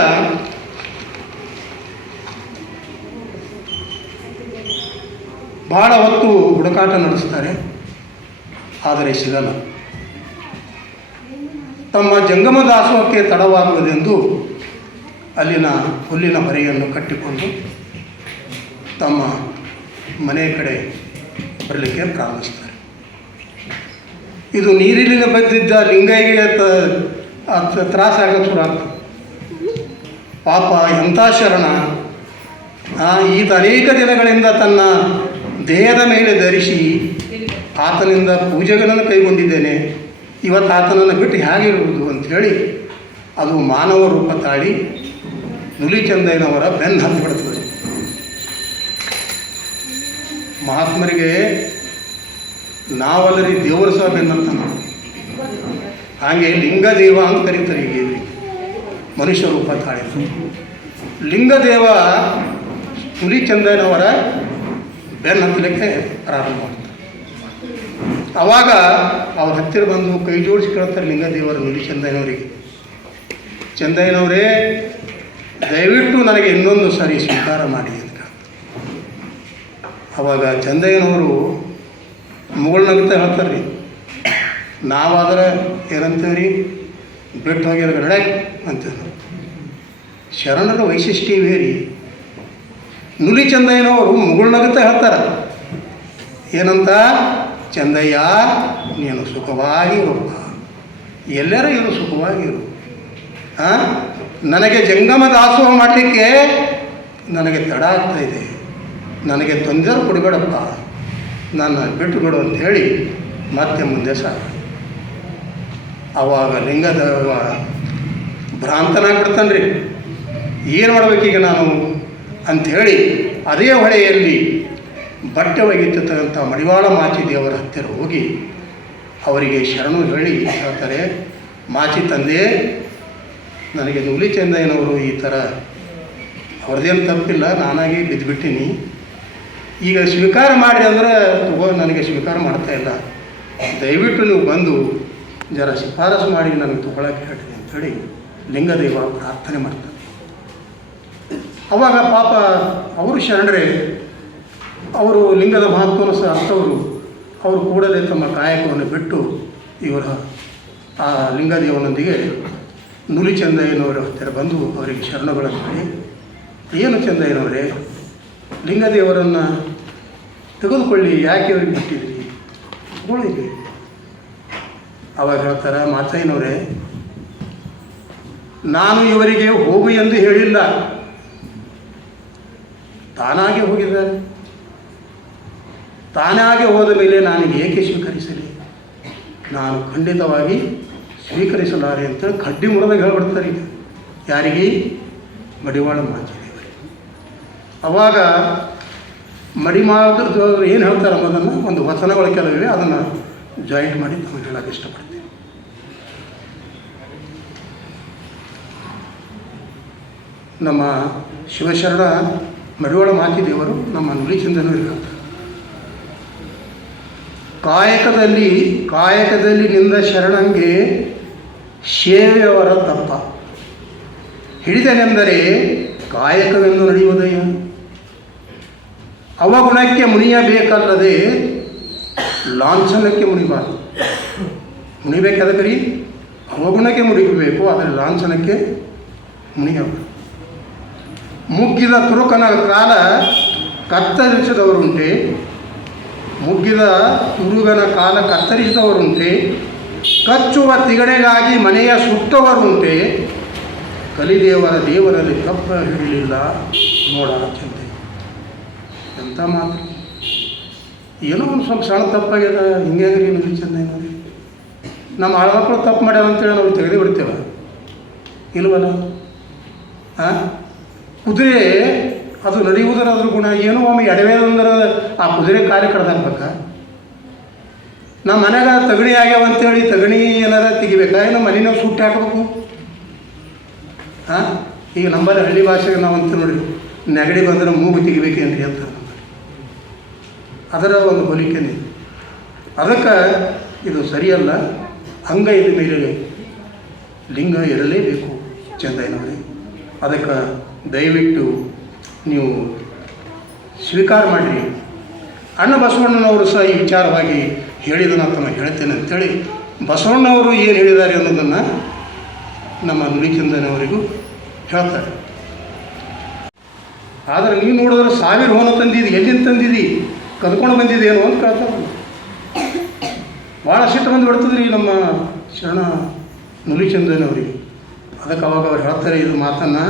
ಭಾಳ ಹೊತ್ತು ಹುಡುಕಾಟ ನಡೆಸ್ತಾರೆ, ಆದರೆ ಸಿಗಲ್ಲ. ತಮ್ಮ ಜಂಗಮ ದಾಸೋಹಕ್ಕೆ ತಡವಾಗುವುದೆಂದು ಅಲ್ಲಿನ ಹುಲ್ಲಿನ ಹೊರೆಯನ್ನು ಕಟ್ಟಿಕೊಂಡು ತಮ್ಮ ಮನೆ ಕಡೆ ಬರಲಿಕ್ಕೆ ಪ್ರಾರಂಭಿಸ್ತಾರೆ. ಇದು ನೀರಿನ ಬದ್ದಿದ್ದ ಲಿಂಗೈಗೆ ತ್ರಾಸಾಗಕ್ಕೆ ಶುರು ಆಗ್ತದೆ. ಪಾಪ ಎಂಥ ಶರಣ, ಈತ ಅನೇಕ ದಿನಗಳಿಂದ ತನ್ನ ದೇಹದ ಮೇಲೆ ಧರಿಸಿ ಆತನಿಂದ ಪೂಜೆಗಳನ್ನು ಕೈಗೊಂಡಿದ್ದೇನೆ, ಇವತ್ತು ಆತನನ್ನು ಬಿಟ್ಟು ಹೇಗಿರುವುದು ಅಂಥೇಳಿ ಅದು ಮಾನವ ರೂಪ ತಾಳಿ ನುಲಿ ಚೆಂದಯ್ಯನವರ ಬೆನ್ನು ಹತ್ತಿಬಿಡ್ತದೆ. ಮಹಾತ್ಮರಿಗೆ ನಾವಲ್ಲರಿ ದೇವರು ಸಹ ಬೆನ್ನಂತ ನಾವು, ಹಾಗೆ ಲಿಂಗದೇವ ಅಂತ ಕರೀತಾರೆ. ಈಗ ಮನುಷ್ಯ ರೂಪ ತಾಳಿ ಲಿಂಗದೇವ ನುಲಿ ಚೆಂದಯ್ಯನವರ ಬೆನ್ನು ಹತ್ತಲಿಕ್ಕೆ ಪ್ರಾರಂಭ ಮಾಡ್ತಾರೆ. ಆವಾಗ ಅವ್ರ ಹತ್ತಿರ ಬಂದು ಕೈ ಜೋಡಿಸಿ ಕೇಳ್ತಾರೆ ಲಿಂಗದೇವರು ನುಲಿ ಚಂದಯ್ಯನವರಿಗೆ, ಚಂದಯ್ಯನವರೇ ದಯವಿಟ್ಟು ನನಗೆ ಇನ್ನೊಂದು ಸಾರಿ ಸ್ವೀಕಾರ ಮಾಡಿ ಅಂತ. ಆವಾಗ ಚಂದಯ್ಯನವರು ಮುಗುಳ್ನಗ್ತಾ ಹೇಳ್ತಾರೆ ರೀ, ನಾವಾದ್ರೆ ಏನಂತೇವ್ರಿ, ಬಿಟ್ಟು ಹೋಗಿರೋ ನಡ್ಯಾಕೆ ಅಂತೇವೆ. ಶರಣರ ವೈಶಿಷ್ಟ್ಯವೇ ರೀ. ನುಲಿ ಚಂದಯ್ಯನವರು ಮುಗುಳ್ನಗ್ತಾ ಹೇಳ್ತಾರೆ ಏನಂತ, ಚಂದಯ್ಯ ನೀನು ಸುಖವಾಗಿರಪ್ಪ, ಎಲ್ಲರ ಇರು ಸುಖವಾಗಿರು. ನನಗೆ ಜಂಗಮ ದಾಸೋಹ ಮಾಡಲಿಕ್ಕೆ ನನಗೆ ತಡ ಆಗ್ತಾಯಿದೆ, ನನಗೆ ತೊಂದರೆ ಕೊಡಬೇಡಪ್ಪ, ನನ್ನ ಬಿಟ್ಟು ಬಿಡು ಅಂತ ಹೇಳಿ ಮತ್ತೆ ಮುಂದೆ ಸಾಗ. ಆವಾಗ ಲಿಂಗದೇವ ಭ್ರಾಂತನಾಗ್ಬಿಡ್ತಾನೆ ರೀ, ಏನು ಮಾಡ್ಬೇಕೀಗ ನಾನು ಅಂಥೇಳಿ ಅದೇ ಹೊಳೆಯಲ್ಲಿ ಬಟ್ಟೆ ಒಗೆಯುತ್ತಿರ್ತಕ್ಕಂಥ ಮಡಿವಾಳ ಮಾಚಿ ದೇವರ ಹತ್ತಿರ ಹೋಗಿ ಅವರಿಗೆ ಶರಣು ಹೇಳಿ ಹೇಳ್ತಾರೆ, ಮಾಚಿ ತಂದೆ, ನನಗೆ ನುಲಿ ಚಂದಯ್ಯನವರು ಈ ಥರ ಅವ್ರದ್ದೇನು ತಪ್ಪಿಲ್ಲ, ನಾನಾಗಿ ಬಿದ್ದುಬಿಟ್ಟಿನಿ, ಈಗ ಸ್ವೀಕಾರ ಮಾಡಿ ಅಂದರೆ ತಗೋ, ನನಗೆ ಸ್ವೀಕಾರ ಮಾಡ್ತಾ ಇಲ್ಲ, ದಯವಿಟ್ಟು ನೀವು ಬಂದು ಜರ ಶಿಫಾರಸು ಮಾಡಿ ನನಗೆ ತಗೊಳಕ್ಕೆ ಹೇಳಿ ಅಂಥೇಳಿ ಲಿಂಗದೇವ ಪ್ರಾರ್ಥನೆ ಮಾಡ್ತಾರೆ. ಅವಾಗ ಪಾಪ ಅವರು ಶರಣರೇ, ಅವರು ಲಿಂಗದ ಮಹತ್ವವನ್ನು ಸಹ ಅರ್ಥವರು, ಅವರು ಕೂಡಲೇ ತಮ್ಮ ಕಾಯಕವನ್ನು ಬಿಟ್ಟು ಇವರ ಆ ಲಿಂಗದೇವನೊಂದಿಗೆ ನುಲಿ ಚಂದಯ್ಯನವರ ಹತ್ತಿರ ಬಂದು ಅವರಿಗೆ ಶರಣಗಳನ್ನು ಮಾಡಿ, ಏನು ಚಂದಯ್ಯನವರೇ, ಲಿಂಗದೇವರನ್ನು ತೆಗೆದುಕೊಳ್ಳಿ, ಯಾಕೆ ಅವ್ರಿಗೆ ಬಿಟ್ಟಿದ್ರಿ, ತಗೊಳ್ಳಿ. ಅವಾಗ ಹೇಳ್ತಾರೆ, ಮಾಚಯ್ಯನವರೇ, ನಾನು ಇವರಿಗೆ ಹೋಗು ಎಂದು ಹೇಳಿಲ್ಲ, ತಾನಾಗೆ ಹೋಗಿದ್ದಾರೆ, ತಾನಾಗೆ ಹೋದ ಮೇಲೆ ನಾನು ಏಕೆ ಸ್ವೀಕರಿಸಲಿ, ನಾನು ಖಂಡಿತವಾಗಿ ಸ್ವೀಕರಿಸಲಾರೆ ಅಂತ ಕಡ್ಡಿ ಮುರಿದಾಗ ಹೇಳ್ಬಿಡ್ತಾರೆ. ಈಗ ಯಾರಿಗೆ, ಮಡಿವಾಳ ಮಾಚಿದೇವರಿಗೆ. ಅವಾಗ ಮಡಿಮಾಳದವ್ರು ಏನು ಹೇಳ್ತಾರೆ ಅನ್ನೋದನ್ನು ಒಂದು ವಚನಗಳ ಕೆಲವಿವೆ, ಅದನ್ನು ಜಾಯಿಂಟ್ ಮಾಡಿ ನಮಗೆ ಹೇಳೋಕ್ಕೆ ಇಷ್ಟಪಡ್ತೀನಿ. ನಮ್ಮ ಶಿವಶರಣ ಮಡಿವಾಳ ಮಾಚಿದೇವರು ನಮ್ಮ ನುಲಿ ಚಂದಯ್ಯನವರಿಗೆ ಹೇಳ್ತಾರೆ, ಕಾಯಕದಲ್ಲಿ ನಿಂದ ಶರಣಂಗೆ ಸೇವೆಯವರ ತಪ್ಪ ಹಿಡಿದನೆಂದರೆ ಕಾಯಕವೆಂದು ನಡೆಯುವುದಯ್ಯ. ಅವಗುಣಕ್ಕೆ ಮುನಿಯಬೇಕಲ್ಲದೆ ಲಾಂಛನಕ್ಕೆ ಮುನಿಬಾರದು. ಮುನಿಬೇಕಾದರೆ ಅವಗುಣಕ್ಕೆ ಮುನಿಬೇಕು, ಆದರೆ ಲಾಂಛನಕ್ಕೆ ಮುನಿಯಬಾರದು. ಮುಗ್ಗಿದ ತುರುಕನ ಕಾಲ ಕತ್ತರಿಸಿದವರುಂಟೆ, ಮುಗ್ಗಿದ ತುರುಗನ ಕಾಲ ಕತ್ತರಿಸಿದವರುಂಟೆ, ಕಚ್ಚುವ ತಿಗಡೆಗಾಗಿ ಮನೆಯ ಸುಟ್ಟವರುಂಟೆ, ದೇವರಲ್ಲಿ ತಪ್ಪ ಹಿಡಿಲಿಲ್ಲ ನೋಡ ಚಿಂತೆ. ಎಂಥ ಮಾತು, ಏನೋ ಒಂದು ಸ್ವಲ್ಪ ಸಣ್ಣ ತಪ್ಪಾಗ್ಯದ, ಹಿಂಗೆ ನುಲಿ ಚಂದಯ್ಯನವ್ರಿಗೆ. ನಮ್ಮ ಆಳ್ಮಕ್ಳು ತಪ್ಪು ಮಾಡ್ಯಾರ ಅಂತೇಳಿ ನಾವು ತೆಗೆದೇ ಬಿಡ್ತೇವೆ ಇಲ್ವಲ್ಲ. ಕುದುರೆ ಅದು ನಡೆಯುವುದರ ಅದ್ರ ಗುಣ ಏನೋ ಒಮ್ಮೆ ಎಡವೇದಂದ್ರೆ ಆ ಕುದುರೆ ಕಾರ್ಯ ಕಡ್ದಾಕ್ಬೇಕ. ನಮ್ಮ ಮನೆಗೆ ತಗಣಿ ಆಗ್ಯಾವ ಅಂತೇಳಿ ತಗಣಿ ಏನಾರ ತೆಗಿಬೇಕಾ, ಏನೋ ಮನೆಯಾಗ ಸುಟ್ಟು ಹಾಕಬೇಕು. ಈಗ ನಮ್ಮಲ್ಲಿ ಹಳ್ಳಿ ಭಾಷೆಗೆ ನಾವು ಅಂತ ನೋಡಿ, ನೆಗಡಿ ಬಂದರೆ ಮೂಗು ತೆಗಿಬೇಕೇನ್ರಿ ಅಂತ ನಮ್ಮಲ್ಲಿ ಅದರ ಒಂದು ಹೋಲಿಕೆನೇ. ಅದಕ್ಕೆ ಇದು ಸರಿಯಲ್ಲ. ಅಂಗೈದ ಮೇಲೆ ಲಿಂಗ ಇರಲೇಬೇಕು ಚಂದಯ್ಯನವರೇ. ಅದಕ್ಕೆ ದಯವಿಟ್ಟು ನೀವು ಸ್ವೀಕಾರ ಮಾಡಿರಿ. ಅಣ್ಣ ಬಸವಣ್ಣನವರು ಸಹ ಈ ವಿಚಾರವಾಗಿ ಹೇಳಿದನ್ನು ತಮ್ಮ ಹೇಳ್ತೇನೆ ಅಂಥೇಳಿ ಬಸವಣ್ಣವರು ಏನು ಹೇಳಿದ್ದಾರೆ ಅನ್ನೋದನ್ನು ನಮ್ಮ ನುಲಿ ಚಂದಯ್ಯನವರಿಗೂ ಹೇಳ್ತಾರೆ. ಆದರೆ ನೀವು ನೋಡಿದ್ರೆ 1000 ಹೋನ ತಂದಿದ್ದು, ಎಲ್ಲಿಂದ ತಂದಿದ್ದು, ಕದ್ಕೊಂಡು ಬಂದಿದ್ದೇನು ಅಂತ ಕೇಳ್ತಾರೆ. ಭಾಳ ಸಿಟ್ಟು ಬಂದು ಬಿಡ್ತದ್ರಿ ನಮ್ಮ ಶರಣ ನುಲಿ ಚಂದಯ್ಯನವರಿಗೆ. ಅದಕ್ಕೆ ಅವಾಗ ಅವ್ರು ಹೇಳ್ತಾರೆ ಇದು ಮಾತನ್ನು,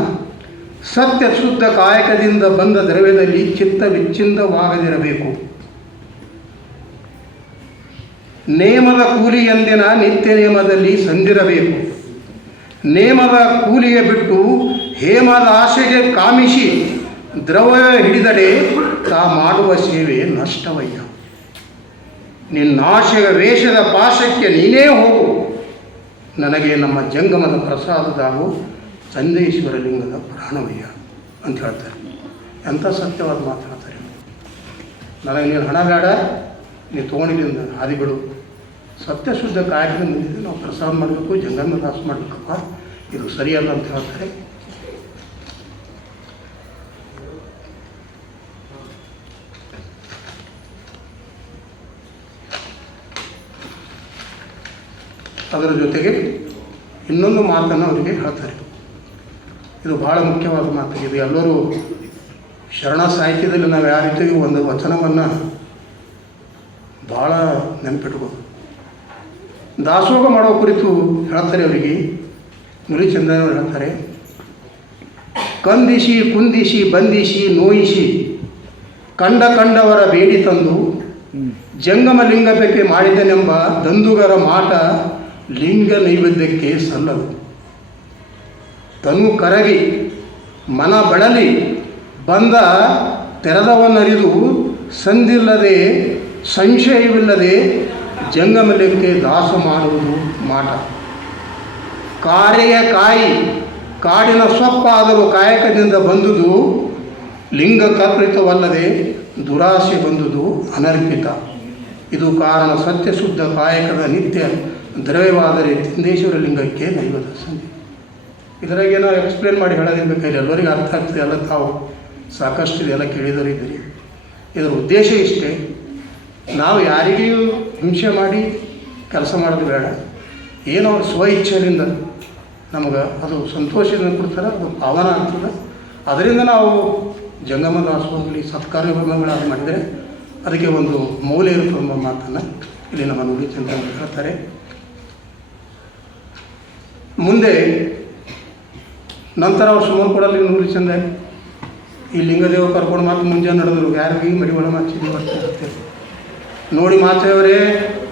ಸತ್ಯ ಶುದ್ಧ ಕಾಯಕದಿಂದ ಬಂದ ದ್ರವ್ಯದಲ್ಲಿ ಚಿತ್ತ ವಿಚ್ಛಿನ್ನವಾಗದಿರಬೇಕು. ನೇಮದ ಕೂಲಿ ಎಂದಿನ ನಿತ್ಯ ನೇಮದಲ್ಲಿ ಸಂದಿರಬೇಕು. ನೇಮದ ಕೂಲಿಯ ಬಿಟ್ಟು ಹೇಮದ ಆಶೆಗೆ ಕಾಮಿಸಿ ದ್ರವ್ಯ ಹಿಡಿದಡೆ ತಾ ಮಾಡುವ ಸೇವೆ ನಷ್ಟವಯ್ಯ. ನಿನ್ನಾಶೆಯ ವೇಷದ ಪಾಶಕ್ಕೆ ನೀನೇ ಹೋಗು, ನನಗೆ ನಮ್ಮ ಜಂಗಮದ ಪ್ರಸಾದದಾಗು ಚಂದೇಶ್ವರ ಲಿಂಗದ ಪ್ರಾಣವಯ್ಯ ಅಂತ ಹೇಳ್ತಾರೆ. ಎಂಥ ಸತ್ಯವಾದ ಮಾತಾಡ್ತಾರೆ. ನನಗೆ ನೀನು ಹಣ ಬೇಡ, ನೀವು ತೊಗೊಂಡಿದ್ದರಿಂದ ಹಾದಿಗಳು ಸತ್ಯ ಶುದ್ಧ ಕಾಯಕದಿಂದ ಬಂದಿದ್ದು ನಾವು ಪ್ರಸಾದ ಮಾಡಬೇಕು, ಜಂಗಮ ದಾಸ ಮಾಡಬೇಕಪ್ಪ, ಇದು ಸರಿಯಲ್ಲ ಅಂತ ಹೇಳ್ತಾರೆ. ಅದರ ಜೊತೆಗೆ ಇನ್ನೊಂದು ಮಾತನ್ನು ಅವರಿಗೆ ಹೇಳ್ತಾರೆ. ಇದು ಭಾಳ ಮುಖ್ಯವಾದ ಮಾತು. ಇದು ಎಲ್ಲರೂ ಶರಣ ಸಾಹಿತ್ಯದಲ್ಲಿ ನಾವು ಯಾವ ರೀತಿಯೂ ಒಂದು ವಚನವನ್ನು ಭಾಳ ನೆನಪಿಟ್ಬೋದು. ದಾಸೋಹ ಮಾಡೋ ಕುರಿತು ಹೇಳ್ತಾರೆ ಅವರಿಗೆ. ನುಲಿಚಂದ್ರನವರು ಹೇಳ್ತಾರೆ, ಕಂದಿಸಿ ಕುಂದಿಸಿ ಬಂಧಿಸಿ ನೋಯಿಸಿ ಕಂಡವರ ಬೇಡಿ ತಂದು ಜಂಗಮ ಲಿಂಗಕ್ಕೆ ಮಾಡಿದನೆಂಬ ದಂದುಗರ ಮಾಟ ಲಿಂಗ ನೈವೇದ್ಯಕ್ಕೆ ಸಲ್ಲದು. ತನು ಕರಗಿ ಮನ ಬಳಲಿ ಬಂದ ತೆರೆದವನ್ನರಿದು ಸಂದಿಲ್ಲದೆ ಸಂಶಯವಿಲ್ಲದೆ ಜಂಗಮಲಿಂಗಕ್ಕೆ ದಾಸ ಮಾಡುವುದು ಮಾಟ. ಕಾರೆಯ ಕಾಯಿ ಕಾಡಿನ ಸೊಪ್ಪಾದರೂ ಕಾಯಕದಿಂದ ಬಂದುದು ಲಿಂಗ ಕಲ್ಪಿತವಲ್ಲದೆ ದುರಾಸೆ ಬಂದುದು ಅನರ್ಪಿತ. ಇದು ಕಾರಣ ಸತ್ಯಶುದ್ಧ ಕಾಯಕದ ನಿತ್ಯ ದ್ರವ್ಯವಾದರೆ ತಿಂದೇಶ್ವರ ಲಿಂಗಕ್ಕೆ ದೈವದ ಸಂಧಿ. ಇದರಾಗೇನೋ ಎಕ್ಸ್ಪ್ಲೇನ್ ಮಾಡಿ ಹೇಳೋದಿಲ್ಲ ಕೈಲಿ, ಎಲ್ಲರಿಗೂ ಅರ್ಥ ಆಗ್ತದೆ. ಎಲ್ಲ ತಾವು ಸಾಕಷ್ಟು ಇದೆಲ್ಲ ಕೇಳಿದರಿದ್ದೀರಿ. ಇದರ ಉದ್ದೇಶ ಇಷ್ಟೇ, ನಾವು ಯಾರಿಗೂ ಹಿಂಸೆ ಮಾಡಿ ಕೆಲಸ ಮಾಡೋದು ಬೇಡ. ಏನೋ ಅವ್ರ ಸ್ವ ಇಚ್ಛೆಯಿಂದ ನಮಗೆ ಅದು ಸಂತೋಷದಿಂದ ಕೊಡ್ತಾರೆ, ಅದು ಪಾವನ ಆಗ್ತದೆ. ಅದರಿಂದ ನಾವು ಜಂಗಮ ದಾಸೋಹದಲ್ಲಿ ಸತ್ಕಾರ್ಯಕ್ರಮಗಳನ್ನು ಮಾಡಿದರೆ ಅದಕ್ಕೆ ಒಂದು ಮೌಲ್ಯ ಇರುತ್ತೆ ಎಂಬ ಮಾತನ್ನು ಇಲ್ಲಿ ನಮ್ಮ ನುಲಿಚಂದ್ರ ಹೇಳ್ತಾರೆ. ಮುಂದೆ ನಂತರ ಅವ್ರು ಸುಮಾರು ಕೊಡಲ್ಲಿ ನುಲಿಚಂದ್ರ ಈ ಲಿಂಗದೇವ ಕರ್ಕೊಂಡು ಮಾತು ಮುಂಜಾನೆ ನಡೆದ್ರು. ಯಾರಿಗೂ ಮರಿವಳ ಮಾಚಿಗೆ ಬರ್ತೇವೆ ನೋಡಿ ಮಾತೆಯವರೇ,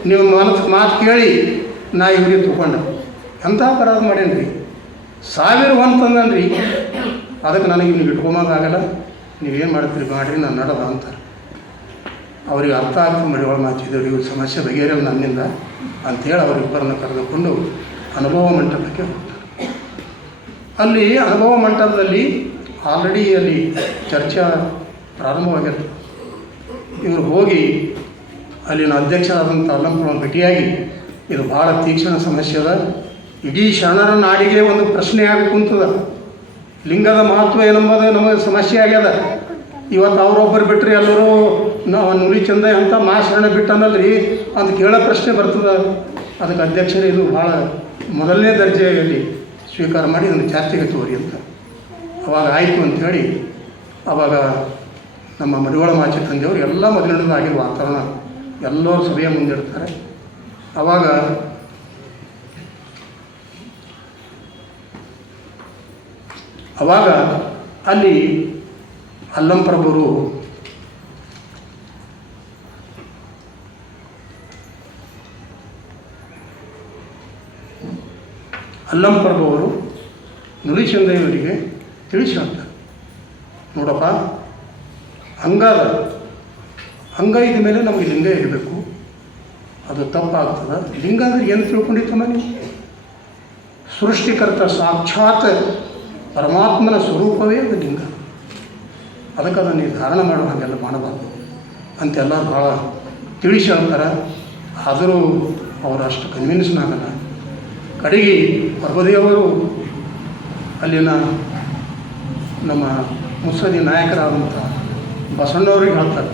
ನೀವು ಮಾತು ಕೇಳಿ ನಾ ಇವ್ರಿಗೆ ತಗೊಂಡೆ ಎಂಥ ಅಪರಾಧ ಮಾಡೇನ್ರಿ, 1000 ಅಂತಂದನ್ರಿ, ಅದಕ್ಕೆ ನನಗೆ ನೀವು ಇಟ್ಕೊಂಬಂಗಾಗಲ್ಲ, ನೀವೇನು ಮಾಡ್ತೀರಿ ಮಾಡಿರಿ, ನಾನು ನಡದ ಅಂತಾರೆ. ಅವ್ರಿಗೆ ಅರ್ಥ ಆಗ್ತದೆ ಮರಿವಳ ಮಾಚಿದ್ರು, ಇವ್ರ ಸಮಸ್ಯೆ ಬಗೆಹರಿಯಲ್ಲ ನನ್ನಿಂದ ಅಂಥೇಳಿ ಅವರಿಬ್ಬರನ್ನ ಕರೆದುಕೊಂಡು ಅನುಭವ ಮಂಟಪಕ್ಕೆ ಹೋಗ್ತಾರೆ. ಅಲ್ಲಿ ಅನುಭವ ಮಂಟಪದಲ್ಲಿ ಆಲ್ರೆಡಿ ಅಲ್ಲಿ ಚರ್ಚೆ ಪ್ರಾರಂಭವಾಗಿರ್ತದೆ. ಇವರು ಹೋಗಿ ಅಲ್ಲಿನ ಅಧ್ಯಕ್ಷರಾದಂಥ ಅಲ್ಲಂಪುರವನ್ನು ಭೇಟಿಯಾಗಿ, ಇದು ಭಾಳ ತೀಕ್ಷ್ಣ ಸಮಸ್ಯೆ ಅದ, ಇಡೀ ಶರಣರ ನಾಡಿಗೆ ಒಂದು ಪ್ರಶ್ನೆ ಆಗಿ ಕುಂತದ, ಲಿಂಗದ ಮಹತ್ವ ಏನಂಬುದು ನಮಗೆ ಸಮಸ್ಯೆ ಆಗ್ಯದ. ಇವತ್ತು ಅವರೊಬ್ಬರು ಬಿಟ್ಟರೆ ಎಲ್ಲರೂ ನಾವು ನುಲಿಚಂದ ಅಂತ ಶರಣ ಬಿಟ್ಟನಲ್ರಿ ಅಂತ ಕೇಳೋ ಪ್ರಶ್ನೆ ಬರ್ತದೆ. ಅದಕ್ಕೆ ಅಧ್ಯಕ್ಷರೇ ಇದು ಭಾಳ ಮೊದಲನೇ ದರ್ಜೆಯಲ್ಲಿ ಸ್ವೀಕಾರ ಮಾಡಿ ಇದನ್ನು ಚರ್ಚೆಗೆ ತೋರಿ ಅಂತ. ಅವಾಗ ಆಯಿತು ಅಂಥೇಳಿ ಆವಾಗ ನಮ್ಮ ಮಡಿವಾಳ ಮಾಚಿ ತಂದೆಯವರು ಎಲ್ಲ ಮೊದಲಿನದಾಗಿರೋ ವಾತಾವರಣ ಎಲ್ಲರೂ ಸಭೆಯ ಮುಂದಿಡ್ತಾರೆ. ಅವಾಗ ಅಲ್ಲಿ ಅಲ್ಲಂಪ್ರಭುರು ನುಲಿಚಂದ್ರಯವರಿಗೆ ತಿಳಿಸಿ ಹೇಳ್ತಾರೆ, ನೋಡಪ್ಪ ಹಂಗ ಇದ ಮೇಲೆ ನಮಗೆ ಲಿಂಗ ಇರಬೇಕು, ಅದು ತಪ್ಪಾಗ್ತದೆ. ಲಿಂಗ ಅಂದರೆ ಏನು ತಿಳ್ಕೊಂಡಿತ್ತಮ್ಮ ನೀವು? ಸೃಷ್ಟಿಕರ್ತ ಸಾಕ್ಷಾತ್ ಪರಮಾತ್ಮನ ಸ್ವರೂಪವೇ ಅದು ಲಿಂಗ. ಅದಕ್ಕೆ ಅದನ್ನು ನಿರ್ಧಾರ ಮಾಡೋ ಹಾಗೆಲ್ಲ ಮಾಡಬಾರ್ದು ಅಂತೆಲ್ಲ ಭಾಳ ತಿಳಿಸಿ ಹೇಳ್ತಾರೆ. ಆದರೂ ಅವರು ಅಷ್ಟು ಕನ್ವಿನ್ಸ್ನಾಗಲ್ಲ. ಕಡೆಗೆ ಪ್ರಭುದೇವರು ಅಲ್ಲಿನ ನಮ್ಮ ಮುತ್ಸದಿ ನಾಯಕರಾದಂಥ ಬಸವಣ್ಣವ್ರಿಗೆ ಹೇಳ್ತಾರೆ,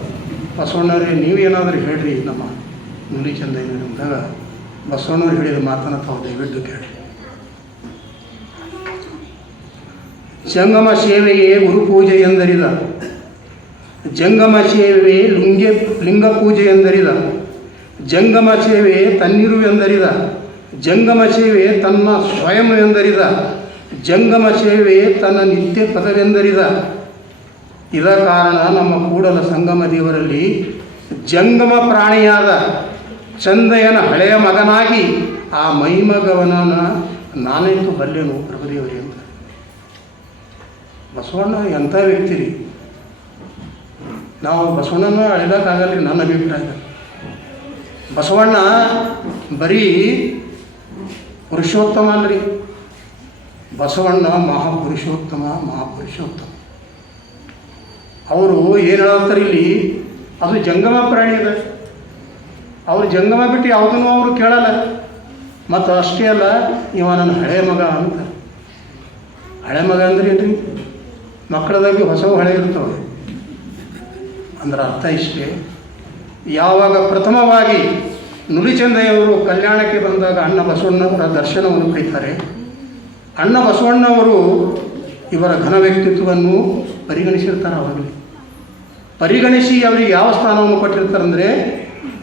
ಬಸವಣ್ಣವ್ರಿಗೆ ನೀವೇನಾದರೂ ಹೇಳ್ರಿ ನಮ್ಮ ನುಲಿಚಂದ ಅಂದಾಗ ಬಸವಣ್ಣವ್ರು ಹೇಳಿದ ಮಾತನ್ನು ತಾವು ದಯವಿಟ್ಟು ಕೇಳಿ. ಜಂಗಮ ಸೇವೆಯೇ ಗುರುಪೂಜೆ ಎಂದರಿದ, ಜಂಗಮ ಸೇವೆಯೇ ಲಿಂಗ ಪೂಜೆ ಎಂದರಿದ, ಜಂಗಮ ಸೇವೆ ತನ್ನಿರು ಎಂದರಿದ, ಜಂಗಮ ಸೇವೆ ತನ್ನ ಸ್ವಯಂ ಎಂದರಿದ, ಜಂಗಮ ಸೇವೆ ತನ್ನ ನಿತ್ಯ ಪದವೆಂದರಿದ. ಇದ ಕಾರಣ ನಮ್ಮ ಕೂಡಲ ಸಂಗಮ ದೇವರಲ್ಲಿ ಜಂಗಮ ಪ್ರಾಣಿಯಾದ ಚಂದಯ್ಯನ ಹಳೆಯ ಮಗನಾಗಿ ಆ ಮೈಮಗವನನ್ನು ನಾನಂತೂ ಬಲ್ಲೆನು ಪ್ರಭುದೇವರೇ ಅಂತ. ಬಸವಣ್ಣ ಎಂಥ ವ್ಯಕ್ತಿ ರೀ, ನಾವು ಬಸವಣ್ಣನ ಅಳಿಯೋಕ್ಕಾಗಲ್ಲ. ನನ್ನ ಅಭಿಪ್ರಾಯ ಬಸವಣ್ಣ ಬರೀ ಪುರುಷೋತ್ತಮ ಅಲ್ರಿ, ಬಸವಣ್ಣ ಮಹಾಪುರುಷೋತ್ತಮ. ಅವರು ಏನು ಹೇಳ್ತಾರೆ ಇಲ್ಲಿ, ಅದು ಜಂಗಮ ಪ್ರಾಣಿ ಇದೆ. ಅವ್ರು ಜಂಗಮ ಬಿಟ್ಟು ಯಾವುದನ್ನು ಅವರು ಕೇಳಲ್ಲ. ಮತ್ತು ಅಷ್ಟೇ ಅಲ್ಲ, ಇವ ನನ್ನ ಹಳೆ ಮಗ ಅಂತ. ಹಳೆ ಮಗ ಅಂದ್ರೆ ಏನ್ರಿ? ಮಕ್ಕಳದಾಗಿ ಹೊಸವು ಹಳೆ ಇರ್ತವೆ ಅಂದ್ರೆ ಅರ್ಥ ಇಷ್ಟೇ. ಯಾವಾಗ ಪ್ರಥಮವಾಗಿ ನುಲಿಚಂದಯ್ಯವರು ಕಲ್ಯಾಣಕ್ಕೆ ಬಂದಾಗ ಅಣ್ಣ ಬಸವಣ್ಣವರ ದರ್ಶನವನ್ನು ಪಡಿತಾರೆ. ಅಣ್ಣ ಬಸವಣ್ಣವರು ಇವರ ಘನ ವ್ಯಕ್ತಿತ್ವವನ್ನು ಪರಿಗಣಿಸಿರ್ತಾರೆ. ಅವಾಗಲೇ ಪರಿಗಣಿಸಿ ಅವರಿಗೆ ಯಾವ ಸ್ಥಾನವನ್ನು ಕೊಟ್ಟಿರ್ತಾರೆ ಅಂದರೆ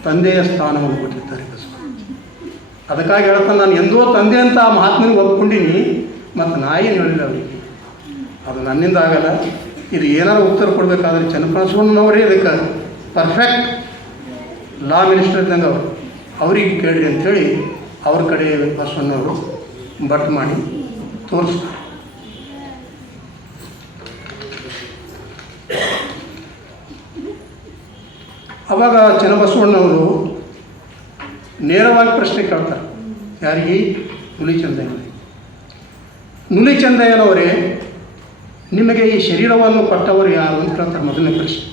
ತಂದೆಯ ಸ್ಥಾನವನ್ನು ಕೊಟ್ಟಿರ್ತಾರೆ ಬಸವ. ಅದಕ್ಕಾಗಿ ಹೇಳ್ತಾನೆ, ನಾನು ಎಂದೋ ತಂದೆ ಅಂತ ಆ ಮಹಾತ್ಮನಿಗೆ ಒಪ್ಕೊಂಡಿನಿ, ಮತ್ತು ನಾ ಏನು ಹೇಳಿಲ್ಲ ಅವರಿಗೆ, ಅದು ನನ್ನಿಂದ ಆಗಲ್ಲ. ಇದು ಏನಾರು ಉತ್ತರ ಕೊಡಬೇಕಾದ್ರೆ ಚನ್ನಬಸವಣ್ಣನವರೇ ಇದಕ್ಕೆ ಪರ್ಫೆಕ್ಟ್ ಲಾ ಮಿನಿಸ್ಟರ್ ಇದ್ದಂಗೆ ಅವರು, ಅವ್ರಿಗೆ ಕೇಳಿರಿ ಅಂಥೇಳಿ ಅವ್ರ ಕಡೆ ಬಸವಣ್ಣವರು ಬಟ್ ಮಾಡಿ ತೋರಿಸ್ತಾರೆ. ಅವಾಗ ಚನ್ನಬಸವಣ್ಣವರು ನೇರವಾಗಿ ಪ್ರಶ್ನೆ ಕೇಳ್ತಾರೆ. ಯಾರಿಗೆ? ನುಲಿಚಂದಯ್ಯನವರೇ. ನುಲಿಚಂದಯ್ಯನವರೇ, ನಿಮಗೆ ಈ ಶರೀರವನ್ನು ಕೊಟ್ಟವರು ಯಾರು ಅಂತ ಕೇಳ್ತಾರೆ. ಮೊದಲನೇ ಪ್ರಶ್ನೆ.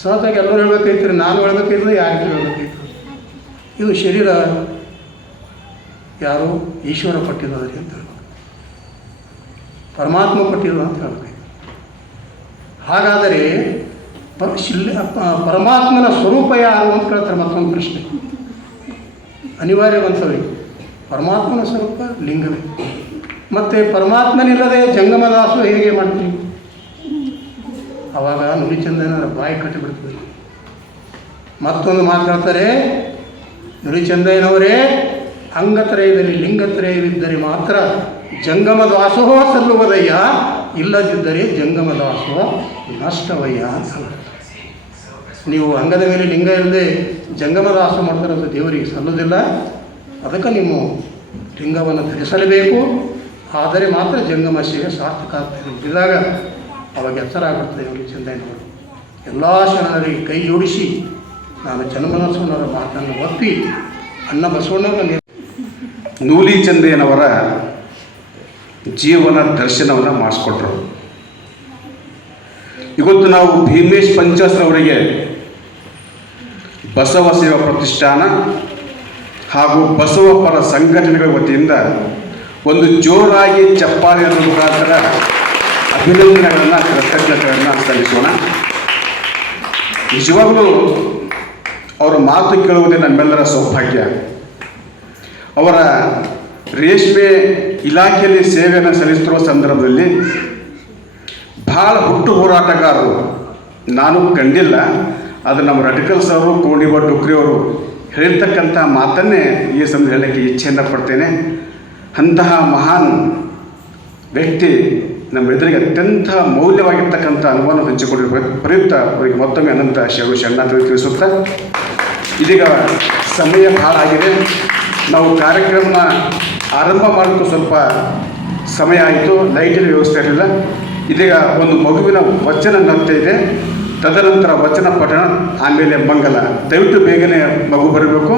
ಸಹಜವಾಗಿ ಎಲ್ಲರೂ ಹೇಳ್ಬೇಕಾಯ್ತು, ನಾನು ಹೇಳ್ಬೇಕಾಯ್ತು, ಯಾರಿಗೆ ಹೇಳ್ಬೇಕಾಯ್ತು? ಇದು ಶರೀರ ಯಾರು? ಈಶ್ವರ ಕೊಟ್ಟಿದ್ದಾರೆ ಅಂತ ಹೇಳ್ಬೇಕು, ಪರಮಾತ್ಮ ಕೊಟ್ಟಿದ್ರು ಅಂತ ಹೇಳ್ಬೇಕು. ಹಾಗಾದರೆ ಪರಮಾತ್ಮನ ಸ್ವರೂಪ ಯಾರು ಅಂತ ಕೇಳ್ತಾರೆ. ಮತ್ತೊಂದು ಪ್ರಶ್ನೆ ಅನಿವಾರ್ಯವಂತವ್ರಿ. ಪರಮಾತ್ಮನ ಸ್ವರೂಪ ಲಿಂಗವೇ. ಮತ್ತು ಪರಮಾತ್ಮನಿಲ್ಲದೆ ಜಂಗಮದಾಸು ಹೇಗೆ ಮಾಡ್ತೀವಿ? ಆವಾಗ ನುಲಿಚಂದಯ್ಯನವರ ಬಾಯಿ ಕಟ್ಟಿಬಿಡ್ತದೆ. ಮತ್ತೊಂದು ಮಾತಾಡ್ತಾರೆ, ನುಲಿಚಂದಯ್ಯನವರೇ, ಅಂಗತ್ರಯದಲ್ಲಿ ಲಿಂಗತ್ರಯವಿದ್ದರೆ ಮಾತ್ರ ಜಂಗಮದಾಸೋಹ ಸಲ್ಲುವುದಯ್ಯ, ಇಲ್ಲದಿದ್ದರೆ ಜಂಗಮದಾಸೋಹ ನಷ್ಟವಯ್ಯ ಅಂತ. ನೀವು ಅಂಗದ ಮೇಲೆ ಲಿಂಗ ಇಲ್ಲದೆ ಜಂಗಮದಾಸ ಮಾಡ್ತಾರಂತ ದೇವರಿಗೆ ಸಲ್ಲುವುದಿಲ್ಲ. ಅದಕ್ಕೆ ನೀವು ಲಿಂಗವನ್ನು ಧರಿಸಲೇಬೇಕು, ಆದರೆ ಮಾತ್ರ ಜಂಗಮ ಸೇವೆ ಸಾರ್ಥಕ ಆಗ್ತದೆ ಇದ್ದಾಗ ಅವಾಗ ಎಚ್ಚರ ಆಗುತ್ತದೆ. ನುಲಿಚಂದಯ್ಯನವರು ಎಲ್ಲ ಶರಣರಿಗೆ ಕೈ ಜೋಡಿಸಿ ನಾನು ಚನ್ನಬಸವಣ್ಣವರ ಮಾತನ್ನು ಒಪ್ಪಿ ಅಣ್ಣ ಬಸವಣ್ಣವರ ನುಲಿಚಂದಯ್ಯನವರ ಜೀವನ ದರ್ಶನವನ್ನು ಮಾಡಿಸ್ಕೊಟ್ರು. ಇವತ್ತು ನಾವು ಭೀಮೇಶ್ ಪಂಚಾಸ್ರವರಿಗೆ ಬಸವ ಸೇವಾ ಪ್ರತಿಷ್ಠಾನ ಹಾಗೂ ಬಸವ ಪರ ಸಂಘಟನೆಗಳ ವತಿಯಿಂದ ಒಂದು ಜೋರಾಗಿ ಚಪ್ಪಾಳೆಯ ಮುಖಾಂತರ ಅಭಿನಂದನೆಗಳನ್ನು, ಕೃತಜ್ಞತೆಗಳನ್ನು ಸಲ್ಲಿಸೋಣ. ನಿಜವಾಗಲೂ ಅವರ ಮಾತು ಕೇಳುವುದೇ ನಮ್ಮೆಲ್ಲರ ಸೌಭಾಗ್ಯ. ಅವರ ರೇಷ್ಮೆ ಇಲಾಖೆಯಲ್ಲಿ ಸೇವೆಯನ್ನು ಸಲ್ಲಿಸುತ್ತಿರುವ ಸಂದರ್ಭದಲ್ಲಿ ಭಾಳ ಹುಟ್ಟು ಹೋರಾಟಗಾರರು ನಾನು ಕಂಡಿಲ್ಲ. ಅದು ನಮ್ಮ ರಟಿಕಲ್ಸ್ ಅವರು, ಕೋಣಿಬ ಡುಕ್ರಿ ಅವರು ಹೇಳಿರ್ತಕ್ಕಂಥ ಮಾತನ್ನೇ ಈ ಸಮಯ ಹೇಳೋಕ್ಕೆ ಇಚ್ಛೆಯನ್ನು ಪಡ್ತೇನೆ. ಅಂತಹ ಮಹಾನ್ ವ್ಯಕ್ತಿ ನಮ್ಮ ಎದುರಿಗೆ ಅತ್ಯಂತ ಮೌಲ್ಯವಾಗಿರ್ತಕ್ಕಂಥ ಅನುಭವವನ್ನು ಹಂಚಿಕೊಂಡಿರುವ ಪ್ರಯುಕ್ತ ಅವರಿಗೆ ಮತ್ತೊಮ್ಮೆ ಅನಂತ ಶರಣಾರ್ಥಿ ತಿಳಿಸುತ್ತಾ, ಇದೀಗ ಸಮಯ ಭಾಳ ಆಗಿದೆ. ನಾವು ಕಾರ್ಯಕ್ರಮ ಆರಂಭ ಮಾಡೋಕ್ಕೂ ಸ್ವಲ್ಪ ಸಮಯ ಆಯಿತು, ಲೈಟಿನ ವ್ಯವಸ್ಥೆ ಇರಲಿಲ್ಲ. ಇದೀಗ ಒಂದು ಮಗುವಿನ ವಚನ ನೃತ್ಯ ಇದೆ, ತದನಂತರ ವಚನ ಪಠಣ, ಆಮೇಲೆ ಮಂಗಲ. ದಯವಿಟ್ಟು ಬೇಗನೆ ಮಗು ಬರಬೇಕು.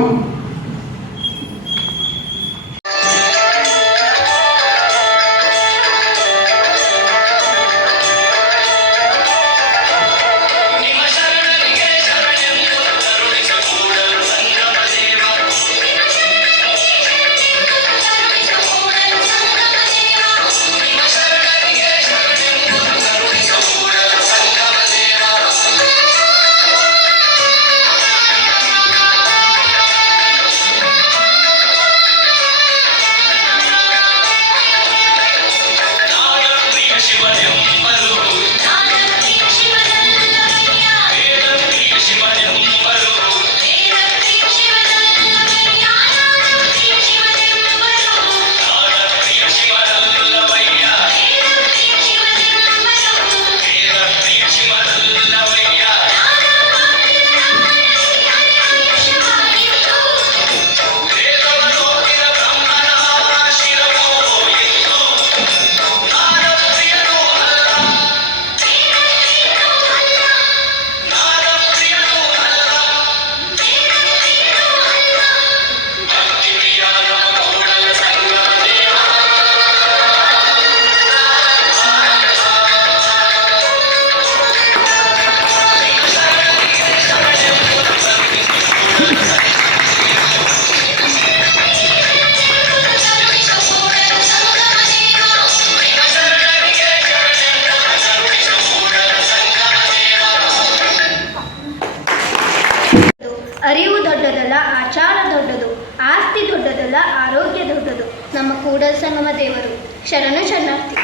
ನಮ್ಮ ಕೂಡಲ ಸಂಗಮ ದೇವರು. ಶರಣು ಶರಣಾರ್ಥಿ.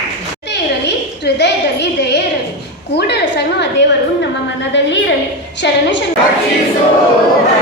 ಇರಲಿ, ಹೃದಯದಲ್ಲಿ ದಯೆ ಇರಲಿ. ಕೂಡಲ ಸಂಗಮ ದೇವರು ನಮ್ಮ ಮನದಲ್ಲಿ ಇರಲಿ. ಶರಣು ಶರಣಾರ್ಥಿ.